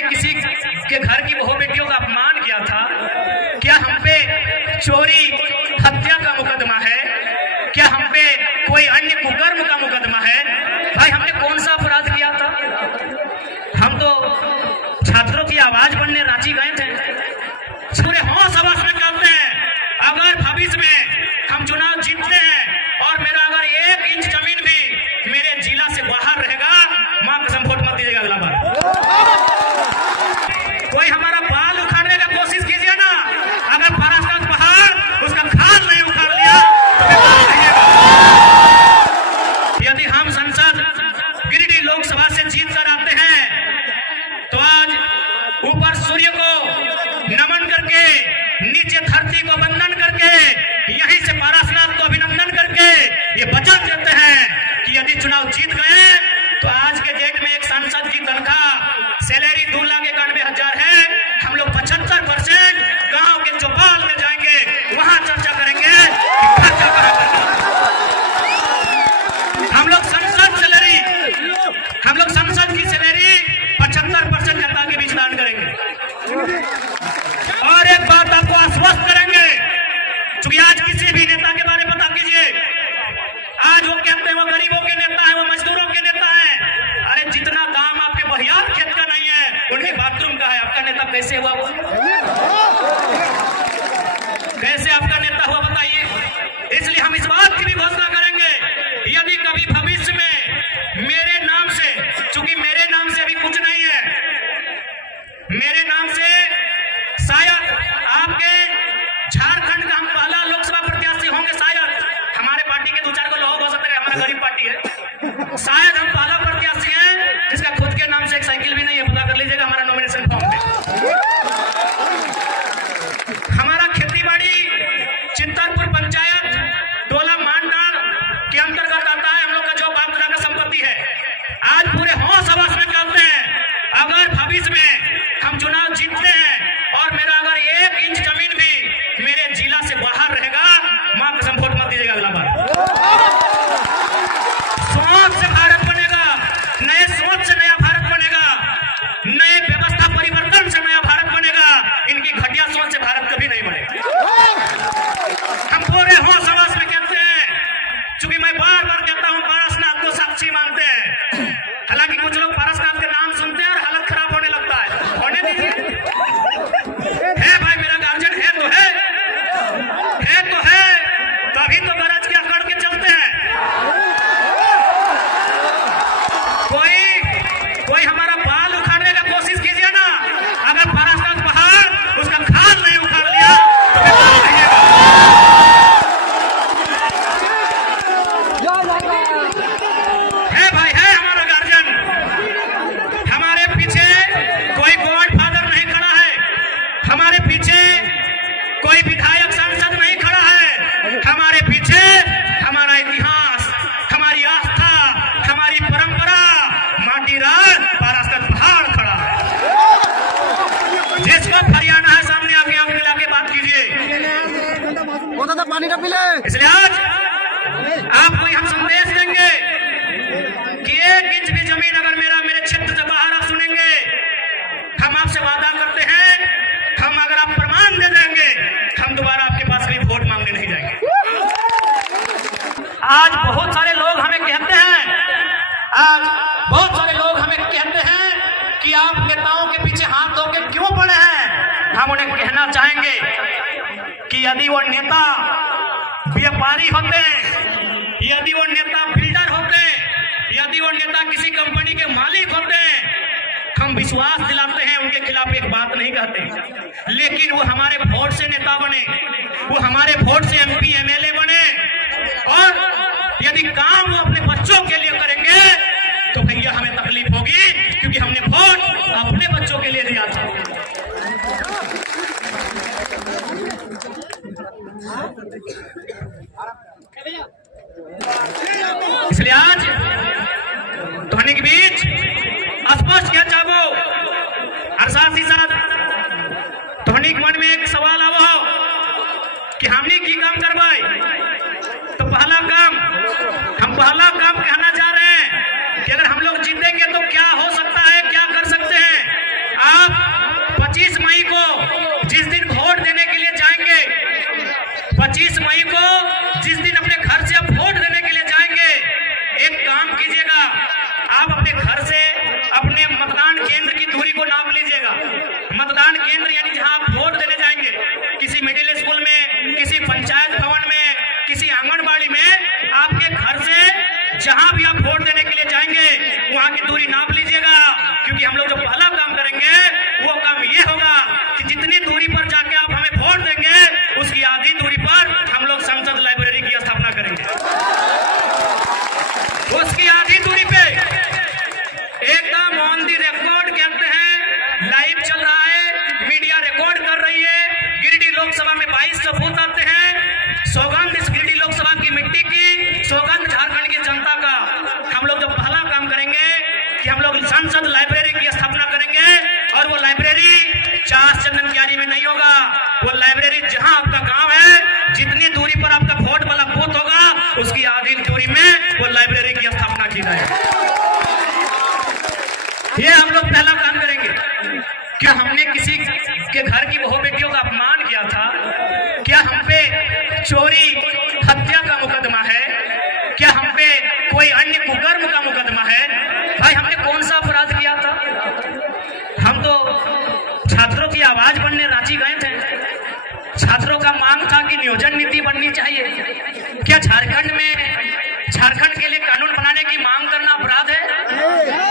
हमने किसी के घर की बहू बेटियों का अपमान किया था? क्या हम पे चोरी हत्या का मुकदमा है? क्या हम पे कोई अन्य कुकर्म का मुकदमा है? भाई हमने कौन सा अपराध किया था? हम तो छात्रों की आवाज बनने रांची गए थे। पूरे होश हवस में कहते हैं अगर भविष्य में हम चुनाव जीतते हैं और मेरा अगर 1 इंच जमीन भी मेरे जिला से बाहर रहेगा, मां कसम वोट मत दीजिएगा अगला बार। कोई हमारा बाल उखाड़ने का कोशिश कीजिए ना, अगर फरासत पहाड़ उसका खाल नहीं उखाड़ लिया तो यदि हम संसद गिरिडीह लोकसभा से जीत कर आते हैं तो आज ऊपर सूर्य को नमन करके, नीचे धरती को वंदन करके, यहीं से पारसनाथ को अभिनंदन करके ये वचन देते हैं कि यदि चुनाव जीत गए तो आज के डेट में एक सांसद की तनख्वाह सैलरी 2,91,000 है। हम लोग 75% गांव के चौपाल में जाएंगे, वहां चर्चा करेंगे कि खर्चा कहां करना। हम लोग संसद की सैलरी 75% जनता के बीच दान करेंगे। और एक बात आपको आश्वस्त करेंगे, क्योंकि आज किसी भी नेता के बारे में पता कीजिए, आज वो कहते हैं वो गरीबों के नेता है, वो मजदूरों के नेता है। अरे जितना दाम आपके बहियार खेत का नहीं है, उनके बाथरूम का है। आपका नेता कैसे हुआ? वो कैसे आपका नेता हुआ बताइए? इसलिए हम इस बात की भी घोषणा करेंगे, यदि कभी भविष्य में मेरे नाम से, चूंकि मेरे नाम से अभी कुछ नहीं है, मेरे नाम से शायद आपके झारखंड का हम पहला लोकसभा प्रत्याशी होंगे। शायद हमारे पार्टी के 2-4 को लोग हो सकते हैं, हमारा गरीब पार्टी है। शायद हम पहला प्रत्याशी हैं जिसका खुद के नाम से एक साइकिल भी नहीं है। पता कर लीजिएगा हमारा नॉमिनेशन फॉर्म में। हमारा खेती बाड़ी चिंतरपुर पंचायत टोला मानडार के अंतर्गत आता है। हम लोग का जो बात का संपत्ति है। आज पूरे होश हवस में कहते हैं अगर भविष्य में हम चुनाव जीतते हैं और मेरा अगर 1 इंच जमीन भी मेरे जिला से बाहर रहेगा, मां कसम वोट मत दीजिएगा अगला बार। सोच से भारत बनेगा, नए सोच से नया भारत बनेगा, नए व्यवस्था परिवर्तन से नया भारत बनेगा। इनकी घटिया सोच से भारत कभी नहीं बनेगा। हम पूरे होश हवस में कहते हैं, क्योंकि मैं बार बार कहता हूं पारसनाथ को साक्षी मानते हैं। हालांकि कुछ लोग पारसनाथ के नाम सुनते हैं और हालत खराब होने लगता है। होने दीजिए, है भाई मेरा गार्जियन है तो है, तभी तो गरज के अकड़ के चलते हैं। कोई हमारा बाल उखाड़ने का कोशिश कीजिए ना, अगर फरासत पहाड़ उसका खाल नहीं उखाड़ लिया है भाई, है हमारा गार्जियन। हमारे पीछे कोई गॉड फादर नहीं खड़ा है, हमारे पीछे कोई विधायक सांसद नहीं खड़ा है। हमारे पीछे हमारा इतिहास, हमारी आस्था, हमारी परंपरा, माटी राज पारसनाथ पहाड़ खड़ा है। जिस वक्त हरियाणा है सामने आके आंख मिला के बात कीजिए। पानी का पिले। इसलिए आज आपको हम संदेश देंगे कि 1 इंच भी जमीन अगर मेरे क्षेत्र से बाहर आप सुनेंगे, हम आपसे वादा करते हैं, हम अगर आप प्रमाण दे देंगे, हम दोबारा आपके पास भी वोट मांगने नहीं जाएंगे। आज बहुत सारे लोग हमें कहते हैं कि आप नेताओं के पीछे हाथ धो के क्यों पड़े हैं। हम उन्हें कहना चाहेंगे कि यदि वो नेता व्यापारी होते, यदि वो नेता बिल्डर होते, यदि वो नेता किसी कंपनी के मालिक होते, हम विश्वास दिलाते हैं, उनके खिलाफ एक बात नहीं कहते। लेकिन वो हमारे वोट से नेता बने, वो हमारे वोट से MP MLA बने, और यदि काम वो अपने बच्चों के लिए करेंगे तो भैया हमें तकलीफ होगी, क्योंकि हमने वोट अपने बच्चों के लिए दिया था। इसलिए आज ध्वनि के बीच स्पष्ट क्या चाहो, और साथ ही साथ ध्वनि मन में एक सवाल आवो कि हमने की काम करवाई। तो पहला काम कहना चाह रहे हैं कि अगर हम लोग जीतेंगे तो क्या हो सकता है, क्या कर सकते हैं। करेंगे वो काम ये होगा कि जितनी दूरी पर जाके आप हमें वोट देंगे उसकी आधी दूरी पर हम लोग संसद लाइब्रेरी की स्थापना करेंगे। उसकी आधी दूरी पे एकदम ऑन दी रिकॉर्ड कहते हैं, लाइव चल रहा है, मीडिया रिकॉर्ड कर रही है। गिरिडीह लोकसभा में 22 सबूत आते हैं। सौगंध इस गिरिडीह लोकसभा की मिट्टी की, सौगंध झारखंड की जनता का। हम लोग जो पहला काम करेंगे कि हम लोग संसद लाइब्रेरी की स्थापना करेंगे, और वो लाइब्रेरी चास चंदन क्यारी में नहीं होगा। वो लाइब्रेरी जहां आपका गांव है, जितनी दूरी पर आपका वोट वाला बूथ होगा उसकी आधी दूरी में वो लाइब्रेरी की स्थापना की जाएगी। ये हम लोग पहला काम करेंगे। क्या हमने किसी के घर की बहू बेटियों का अपमान किया था? क्या हम पे चोरी हत्या का मुकदमा है? क्या हम पे कोई अन्य कुकर्म का मुकदमा है? भाई हमने कौन सा अपराध किया था? हम तो छात्रों की आवाज बनने रांची गए थे। छात्रों का मांग था कि नियोजन नीति बननी चाहिए। क्या झारखंड के लिए कानून बनाने की मांग करना अपराध है?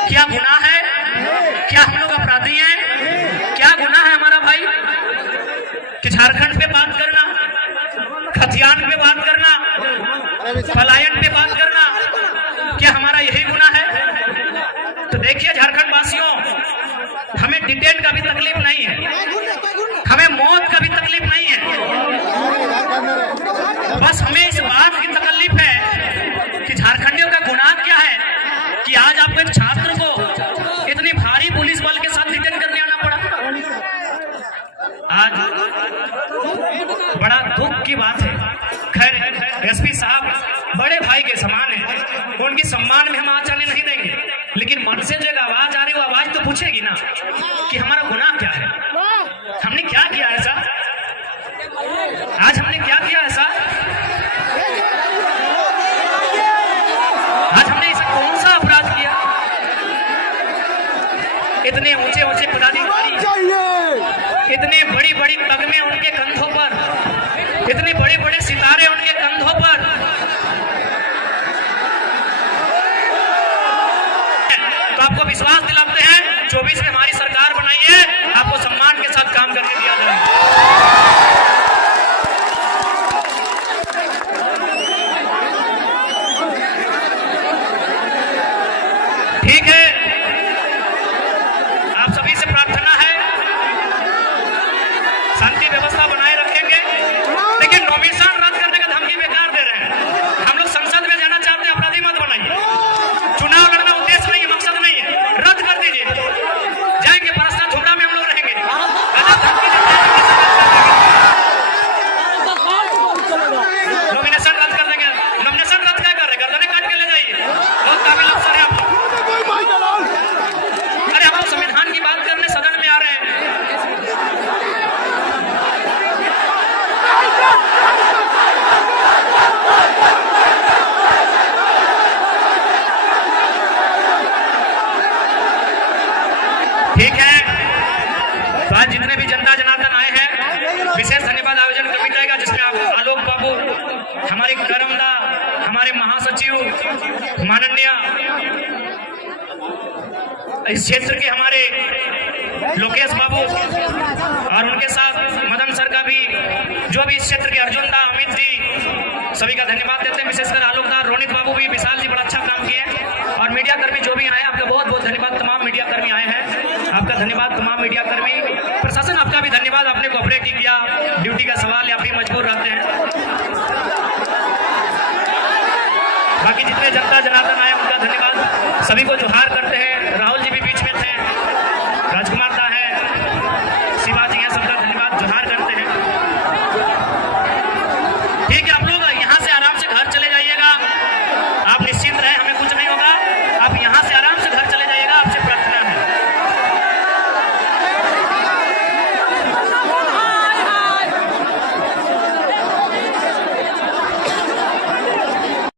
क्या गुनाह है? क्या हम लोग अपराधी हैं? क्या गुनाह है हमारा भाई कि झारखंड पे बात करना, खतियान पे बात करना, पलायन पे बात करना, क्या हमारा यही गुनाह है? तो देखिए झारखंड वासियों, हमें डिटेन का भी तकलीफ नहीं है, हमें मौत का भी तकलीफ नहीं है। बस हमें इस बात की तकलीफ है कि झारखंडियों का गुनाह क्या है कि आज आपको एक छात्र को इतनी भारी पुलिस बल के साथ डिटेन करके आना पड़ा। आज बड़ा दुख की बात है। खैर एसपी साहब बड़े भाई के समान है, उनकी सम्मान में हम आज आने नहीं देंगे, लेकिन मन से जो एक आवाज आ रही वो आवाज तो पूछेगी ना कि हमारा गुनाह क्या है, हमने क्या किया ऐसा, आज हमने क्या किया ऐसा, आज हमने ऐसा कौन सा अपराध किया? इतने ऊंचे ऊंचे पदाधिकारी, इतने बड़ी बड़ी तगमे उनके कंधों पर, इतने बड़े बड़े सितारे उनके कंधों पर, तो आपको विश्वास दिलाते हैं 24 में हमारी सरकार बनाई है, आपको सम्मान के साथ काम करके दिया जाएगा। ठीक है, आप सभी से प्रार्थना है शांति व्यवस्था बनाए रखेंगे, लेकिन नॉमिनेशन रद्द करने का धमकी बेकार दे रहे हैं। हम लोग संसद में जाना चाहते हैं, अपराधी मत बनाइए। चुनाव लड़ना उद्देश्य नहीं है, मकसद नहीं है, रद्द कर दीजिए। जाएंगे परस्ता झुमरा में हम लोग रहेंगे। नॉमिनेशन रद्द कर देंगे। नॉमिनेशन रद्द क्या कर रहे, गर्दनें काट के ले जाइए। बहुत काबिल अफसर है आप। अरे हम लोग संविधान की बात करने सदन में आ रहे हैं। ठीक है, तो आज जितने भी जनता जनार्दन आए हैं, विशेष धन्यवाद आयोजन कमेटी जाएगा, जिसमें आप आलोक बाबू, हमारे करमदा, हमारे महासचिव माननीय इस क्षेत्र के हमारे लोकेश बाबू और उनके साथ मदन सर का भी, जो भी इस क्षेत्र के अर्जुन दा, अमित जी, सभी का धन्यवाद देते हैं। विशेषकर आलोक दा, रोनित बाबू भी, विशाल जी बड़ा अच्छा काम किए, और मीडिया कर्मी जो भी आए आपका बहुत बहुत धन्यवाद। तमाम मीडिया कर्मी आए हैं, आपका धन्यवाद। तमाम मीडिया कर्मी, प्रशासन आपका भी धन्यवाद, आपने कोऑपरेट किया। ड्यूटी का सवाल या फिर मजबूर रहते हैं। बाकी जितने जनता जनार्दन आए उनका धन्यवाद। सभी को जोहार करते हैं।